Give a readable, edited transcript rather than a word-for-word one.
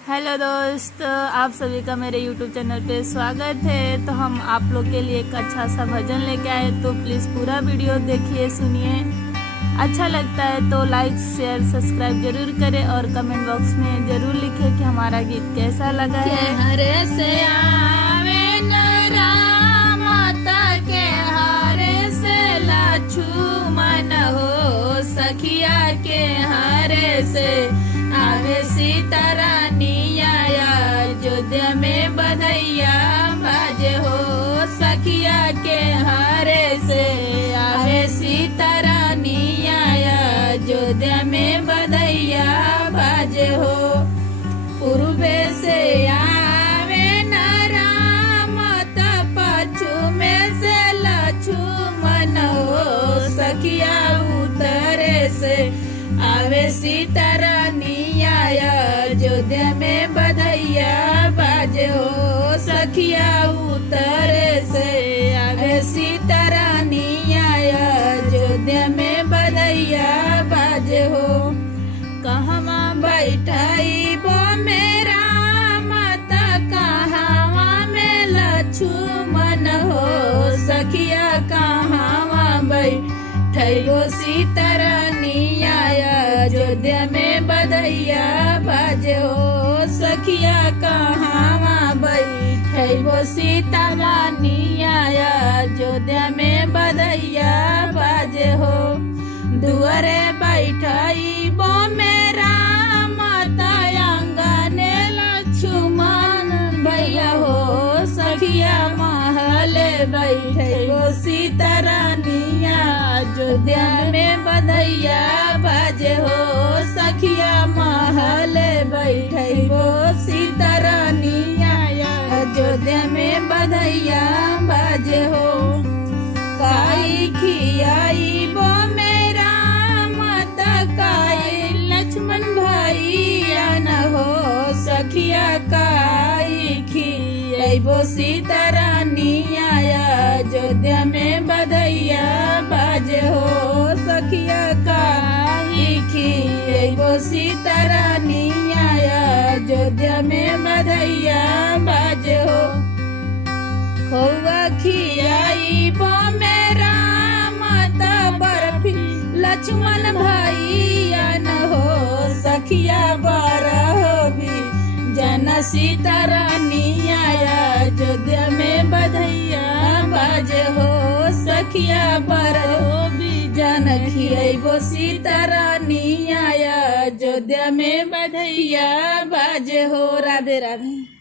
Hello दोस्त, आप सभी का मेरे YouTube चैनल पे स्वागत है। तो हम आप लोग के लिए एक अच्छा सा भजन लेके आए, तो प्लीज़ पूरा वीडियो देखिए, सुनिए। अच्छा लगता है तो लाइक शेयर सब्सक्राइब जरूर करें और कमेंट बॉक्स में जरूर लिखें कि हमारा गीत कैसा लगा है। हरे से आवे न रामता के हरे से लक्ष्मण हो, सखिया के हरे से आवे सीता रानी आया, अयोध्या में बधैया बाजे हो। सखिया के हरे से आवे सीता रानी आया, अयोध्या में बधैया बाजे हो। पूर्वे से आवे न राम पश्चिमे से लक्ष्मण हो, सखिया उत्तरे से आवे सीता रानी आया, अयोध्या में बधैया बाजे हो। सखिया उत्तरे से आवे सीता रानी आया, अयोध्या में बधैया बाजे हो। कहवा बैठाई बो मेरा माता, कहवा में लक्ष्मण हो, सखिया कहवा बैठो सीता रानी आया, अयोध्या में बधैया बाजे हो। सखिया कहवा बैठो सीता रानी आया, अयोध्या में बधैया बाजे हो। दुआरे बैठाई बो मेरा माता, आंगने लक्ष्मण भैया हो, सखिया महल बैठे वो सीता रानिया, अयोध्या में बधैया बाजे हो। सखिया महल बैठे वो सीता रानिया, अयोध्या में बधैया बाजे हो। काई खियाई बो मेरा माता, काई लक्ष्मण भैया न हो, सखिया काई खियाइबो सीता रानी आया, अयोध्या में बधैया बाजे हो। सखिया काई खियाइबो सीता रानी आया, अयोध्या में बधैया बाजे हो। खोवा खियाई बो मेरा माता, बर्फी लक्ष्मण भैया न हो, सखिया बारह भी जन सीता रानी आया, अयोध्या में बधैया बाजे हो। सखिया बारह भी जन खियाइबो सीता रानी आया, अयोध्या में बधैया बाजे हो। राधे राधे।